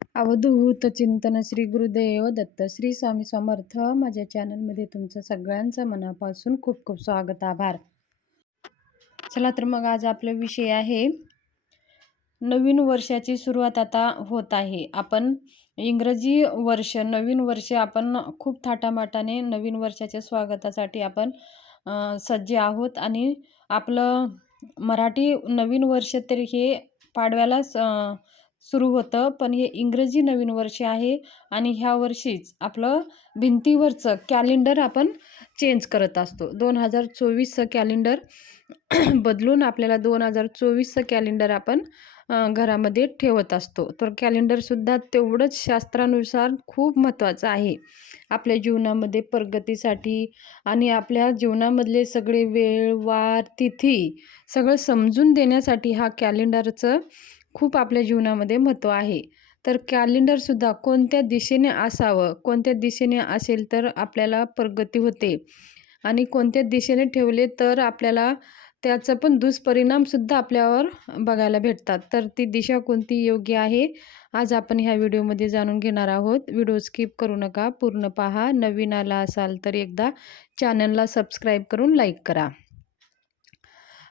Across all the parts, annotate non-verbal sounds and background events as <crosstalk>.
अवधूत चिंतन श्री गुरुदेव दत्त श्री स्वामी समर्थ. माझ्या चॅनलमध्ये तुमचं सगळ्यांचं मनापासून खूप खूप स्वागत आभार. चला तर मग आज आपला विषय आहे नवीन वर्षाची सुरुवात आता होत आहे. आपण इंग्रजी वर्ष नवीन वर्ष आपण खूप थाटामाटाने नवीन वर्षाच्या स्वागतासाठी आपण सज्ज आहोत आणि आपलं मराठी नवीन वर्ष तरी हे पाडव्याला सुरू होतं. पण हे इंग्रजी नवीन वर्ष आहे आणि ह्या वर्षीच आपलं भिंतीवरचं कॅलेंडर आपण चेंज करत असतो. दोन हजार चोवीसचं कॅलेंडर <clears throat> बदलून आपल्याला दोन हजार चोवीसचं कॅलेंडर आपण घरामध्ये ठेवत असतो. तर कॅलेंडरसुद्धा तेवढंच शास्त्रानुसार खूप महत्त्वाचं आहे. आपल्या जीवनामध्ये प्रगतीसाठी आणि आपल्या जीवनामधले सगळे वेळ वार तिथी सगळं समजून देण्यासाठी हा कॅलेंडरचं खूप आपल्या जीवनामध्ये महत्त्व आहे. तर कॅलेंडरसुद्धा कोणत्या दिशेने असावं कोणत्या दिशेने असेल तर आपल्याला प्रगती होते आणि कोणत्या दिशेने ठेवले तर आपल्याला त्याचा पण दुष्परिणामसुद्धा आपल्यावर बघायला भेटतात. तर ती दिशा कोणती योग्य आहे? आज आपण ह्या व्हिडिओमध्ये जाणून घेणार आहोत. व्हिडिओ स्किप करू नका पूर्ण पहा. नवीन आला असाल तर एकदा चॅनलला सबस्क्राईब करून लाईक करा.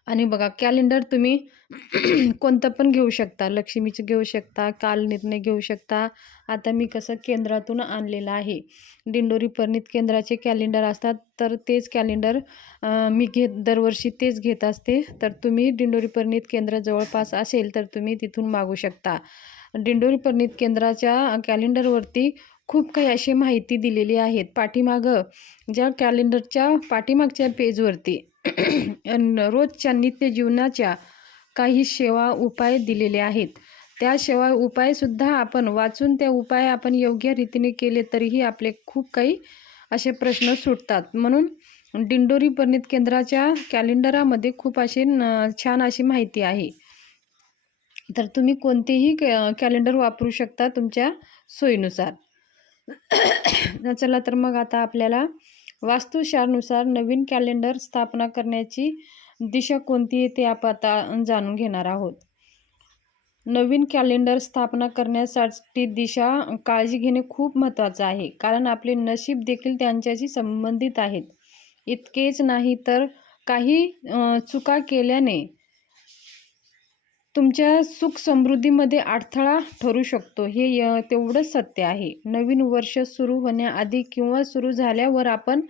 आणि बघा कॅलेंडर तुम्ही <clears throat> कोणतं पण घेऊ शकता. लक्ष्मीचं घेऊ शकता काल निर्णय घेऊ शकता. आता मी कसं केंद्रातून आणलेलं आहे. दिंडोरी परिणित केंद्राचे कॅलेंडर असतात तर तेच कॅलेंडर मी घेत दरवर्षी तेच घेत असते. तर तुम्ही दिंडोरी परिणित केंद्र जवळपास असेल तर तुम्ही तिथून मागू शकता. दिंडोरी परिणित केंद्राच्या कॅलेंडरवरती खूप काही अशी माहिती दिलेली आहेत. पाठीमागं ज्या कॅलेंडरच्या पाठीमागच्या पेजवरती <clears throat> रोजच्या नित्य जीवनाच्या काही सेवा उपाय दिलेले आहेत. त्या सेवा उपायसुद्धा आपण वाचून त्या उपाय आपण योग्य रीतीने केले तरीही आपले खूप काही असे प्रश्न सुटतात. म्हणून दिंडोरी परिणित केंद्राच्या कॅलेंडरामध्ये खूप अशी छान अशी माहिती आहे. तर तुम्ही कोणतेही कॅ कॅलेंडर वापरू शकता तुमच्या सोयीनुसार. <clears throat> चला तर मग आता आपल्याला वास्तुशानुसार नवीन कॅलेंडर स्थापना करण्याची दिशा कोणती आहे ते आपण आता जाणून घेणार आहोत. नवीन कॅलेंडर स्थापना करण्यासाठी दिशा काळजी घेणे खूप महत्त्वाचं आहे कारण आपले नशीब देखील त्यांच्याशी संबंधित आहेत. इतकेच नाही तर काही चुका केल्याने तुमच्या सुख समृद्धीमध्ये अडथळा ठरू शकतो. हे य तेवढंच सत्य आहे. नवीन वर्ष सुरू होण्याआधी किंवा सुरू झाल्यावर आपण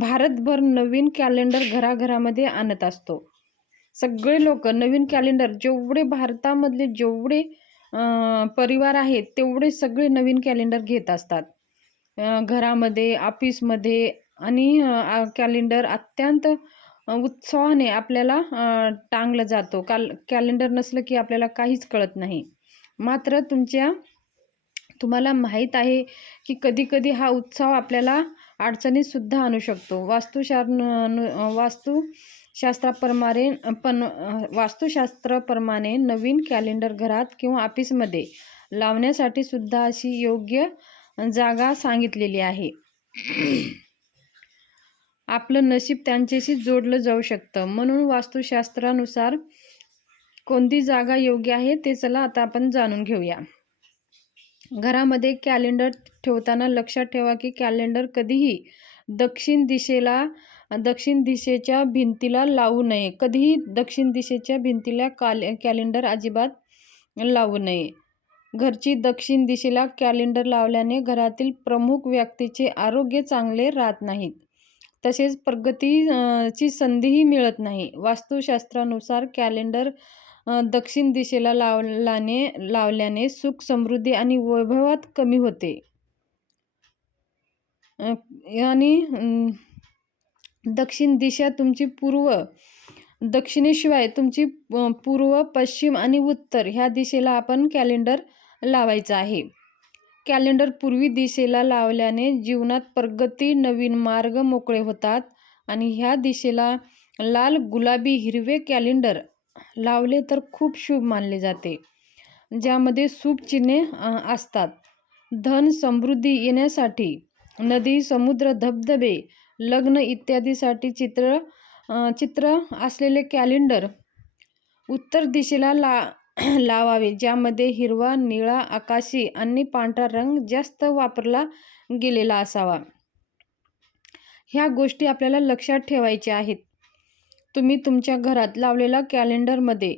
भारतभर नवीन कॅलेंडर घराघरामध्ये आणत असतो. सगळे लोक नवीन कॅलेंडर जेवढे भारतामधले जेवढे परिवार आहेत तेवढे सगळे नवीन कॅलेंडर घेत असतात. घरामध्ये ऑफिसमध्ये आणि कॅलेंडर अत्यंत उत्साहाने आपल्याला टांगला टांगलं जातो. काल कॅलेंडर नसलं की आपल्याला काहीच कळत नाही. मात्र तुमच्या तुम्हाला माहीत आहे की कधीकधी हा उत्सव आपल्याला अडचणीतसुद्धा आणू शकतो. वास्तुशार न- वास्तुशास्त्राप्रमाणे पण वास्तुशास्त्राप्रमाणे नवीन कॅलेंडर घरात किंवा ऑफिसमध्ये लावण्यासाठी सुद्धा अशी योग्य जागा सांगितलेली आहे. आपलं नशीब त्यांच्याशी जोडलं जाऊ शकतं. म्हणून वास्तुशास्त्रानुसार कोणती जागा योग्य आहे ते चला आता आपण जाणून घेऊया. घरामध्ये कॅलेंडर ठेवताना लक्षात ठेवा की कॅलेंडर कधीही दक्षिण दिशेला दक्षिण दिशेच्या भिंतीला लावू नये. कधीही दक्षिण दिशेच्या भिंतीला काल कॅलेंडर अजिबात लावू नये. घरची दक्षिण दिशेला कॅलेंडर लावल्याने घरातील प्रमुख व्यक्तीचे आरोग्य चांगले राहत नाहीत. तसेच प्रगती ची संधीही मिळत नाही. वास्तुशास्त्रानुसार कॅलेंडर दक्षिण दिशेला लावलाने लावल्याने सुख समृद्धी आणि वैभवात कमी होते. आणि दक्षिण दिशा तुमची पूर्व दक्षिणेशिवाय तुमची पूर्व पश्चिम आणि उत्तर ह्या दिशेला आपण कॅलेंडर लावायचं आहे. कॅलेंडर पूर्वी दिशेला लावल्याने जीवनात प्रगती नवीन मार्ग मोकळे होतात आणि ह्या दिशेला लाल गुलाबी हिरवे कॅलेंडर लावले तर खूप शुभ मानले जाते ज्यामध्ये शुभ चिन्हे असतात. धन समृद्धी येण्यासाठी नदी समुद्र धबधबे लग्न इत्यादीसाठी चित्र चित्र असलेले कॅलेंडर उत्तर दिशेला ला <clears throat> लावावे. ज्यामध्ये हिरवा निळा आकाशी आणि पांढरा रंग जास्त वापरला गेलेला असावा. ह्या गोष्टी आपल्याला लक्षात ठेवायच्या आहेत. तुम्ही तुमच्या घरात लावलेल्या कॅलेंडरमध्ये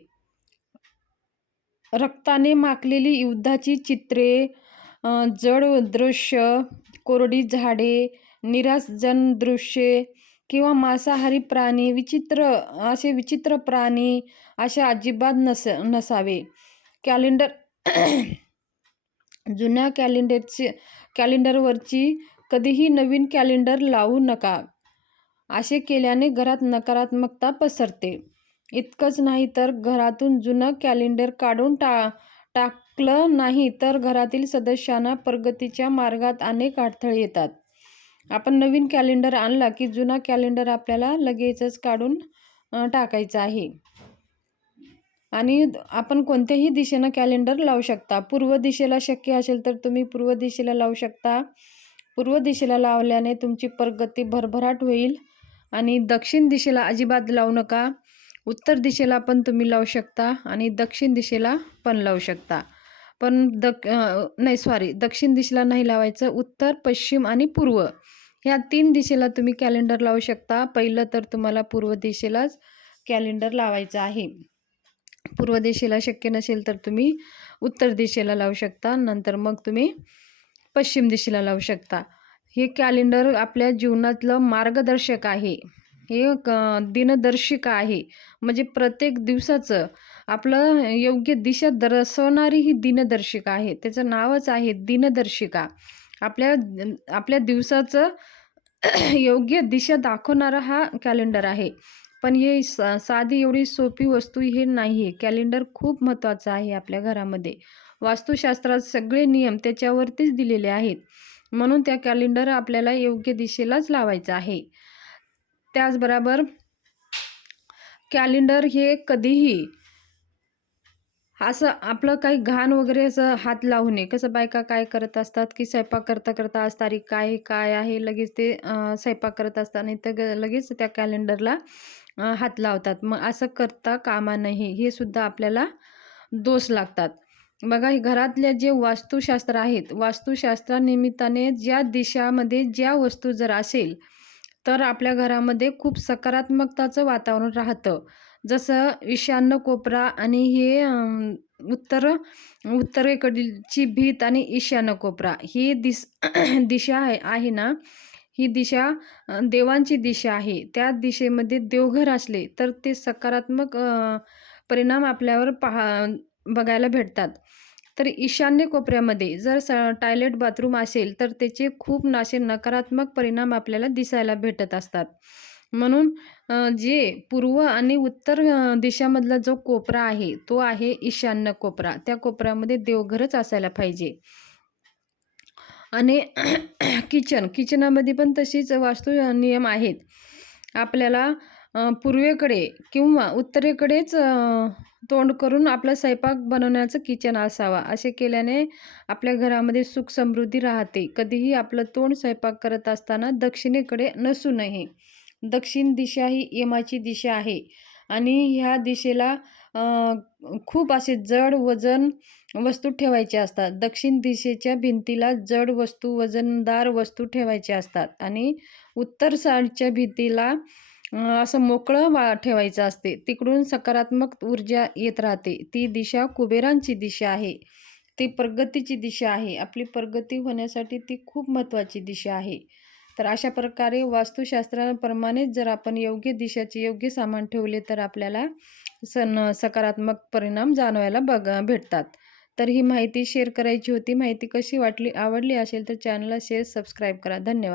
रक्ताने माखलेली युद्धाची चित्रे जड दृश्य कोरडी झाडे निराशजन दृश्ये किंवा मांसाहारी प्राणी विचित्र असे विचित्र प्राणी असे अजिबात नस नसावे. कॅलेंडर जुन्या कॅलेंडरचे कॅलेंडरवरची कधीही नवीन कॅलेंडर लावू नका. असे केल्याने घरात नकारात्मकता पसरते. इतकंच नाही तर घरातून जुनं कॅलेंडर काढून टा टाकलं नाही तर घरातील सदस्यांना प्रगतीच्या मार्गात अनेक अडथळे येतात. आपण नवीन कॅलेंडर आणला की जुना कॅलेंडर आपल्याला लगेचच काढून टाकायचं आहे. आणि आपण कोणत्याही दिशेनं कॅलेंडर लावू शकता. पूर्व दिशेला शक्य असेल तर तुम्ही पूर्व दिशेला लावू शकता. पूर्व दिशेला लावल्याने तुमची प्रगती भरभराट होईल आणि दक्षिण दिशेला अजिबात लावू नका. उत्तर दिशेला पण तुम्ही लावू शकता आणि दक्षिण दिशेला पण लावू शकता. पण दक नाही सॉरी दक्षिण दिशेला नाही लावायचं उत्तर पश्चिम आणि पूर्व. ह्या तीन दिशेला तुम्ही कॅलेंडर लावू शकता. पहिलं तर तुम्हाला पूर्व दिशेलाच कॅलेंडर लावायचं आहे. पूर्व दिशेला शक्य नसेल तर तुम्ही उत्तर दिशेला लावू शकता. नंतर मग तुम्ही पश्चिम दिशेला लावू शकता. हे कॅलेंडर आपल्या जीवनातलं मार्गदर्शक आहे. हे दिनदर्शिका आहे. म्हणजे प्रत्येक दिवसाचं आपलं योग्य दिशा दर्शवणारी ही दिनदर्शिका आहे. त्याचं नावच आहे दिनदर्शिका. आपल्या आपल्या दिवसाचं <clears throat> योग्य दिशा दाखवणारा हा कॅलेंडर आहे. पण हे सा साधी एवढी सोपी वस्तू हे नाही आहे कॅलेंडर खूप महत्त्वाचं आहे आपल्या घरामध्ये. वास्तुशास्त्रात सगळे नियम त्याच्यावरतीच दिलेले आहेत. म्हणून त्या कॅलेंडर आपल्याला योग्य दिशेलाच लावायचं आहे. त्याचबरोबर कॅलेंडर हे कधीही असं आपलं काही घाण वगैरे असं हात लावू नये कसं बायका काय करत असतात की स्वयंपाक करता करता आज तारीख काय काय आहे लगेच ते स्वयंपाक करत असताना तर लगेच त्या कॅलेंडरला हात लावतात. मग असं करता कामा नाही हे सुद्धा आपल्याला दोष लागतात. बघा घरातले जे वास्तुशास्त्र आहेत वास्तुशास्त्रानिमित्ताने ज्या दिशामध्ये ज्या वस्तू जर असेल तर आपल्या घरामध्ये खूप सकारात्मकताचं वातावरण राहतं. जसं ईशान्य कोपरा आणि हे उत्तर उत्तरेकडीलची भीत आणि ईशान्य कोपरा ही दिस <clears throat> दिशा आहे आहे ना? ही दिशा देवांची दिशा आहे. त्या दिशेमध्ये देवघर असले तर ते सकारात्मक परिणाम आपल्यावर पहा बघायला भेटतात. तर ईशान्य कोपऱ्यामध्ये जर स टॉयलेट बाथरूम असेल तर त्याचे खूप नाशे नकारात्मक परिणाम आपल्याला दिसायला भेटत असतात. म्हणून जे पूर्व आणि उत्तर दिशामधला जो कोपरा आहे तो आहे ईशान्य कोपरा. त्या कोपऱ्यामध्ये देवघरच असायला पाहिजे. आणि <clears throat> किचन किचनामध्ये पण तशीच वास्तू नियम आहेत. आपल्याला पूर्वेकडे किंवा उत्तरेकडेच तोंड करून आपला स्वयंपाक बनवण्याचं किचन असावा. असे केल्याने आपल्या घरामध्ये सुख समृद्धी राहते. कधीही आपलं तोंड स्वयंपाक करत असताना दक्षिणेकडे नसू नये. दक्षिण दिशा ही यमाची दिशा आहे आणि ह्या दिशेला खूप असे जड वजन वस्तू ठेवायचे असतात. दक्षिण दिशेच्या भिंतीला जड वस्तू वजनदार वस्तू ठेवायचे असतात आणि उत्तर साईडच्या भिंतीला असं मोकळं वा ठेवायचं असते. तिकडून सकारात्मक ऊर्जा येत राहते. ती दिशा कुबेरांची दिशा आहे. ती प्रगतीची दिशा आहे. आपली प्रगती होण्यासाठी ती खूप महत्त्वाची दिशा आहे. तर अशा प्रकारे वास्तुशास्त्राप्रमाणेच जर आपण योग्य दिशाचे योग्य सामान ठेवले तर आपल्याला सण सकारात्मक परिणाम जाणवायला बघ भेटतात. तर ही माहिती शेअर करायची होती. माहिती कशी वाटली आवडली असेल तर चॅनलला शेअर सबस्क्राईब करा. धन्यवाद.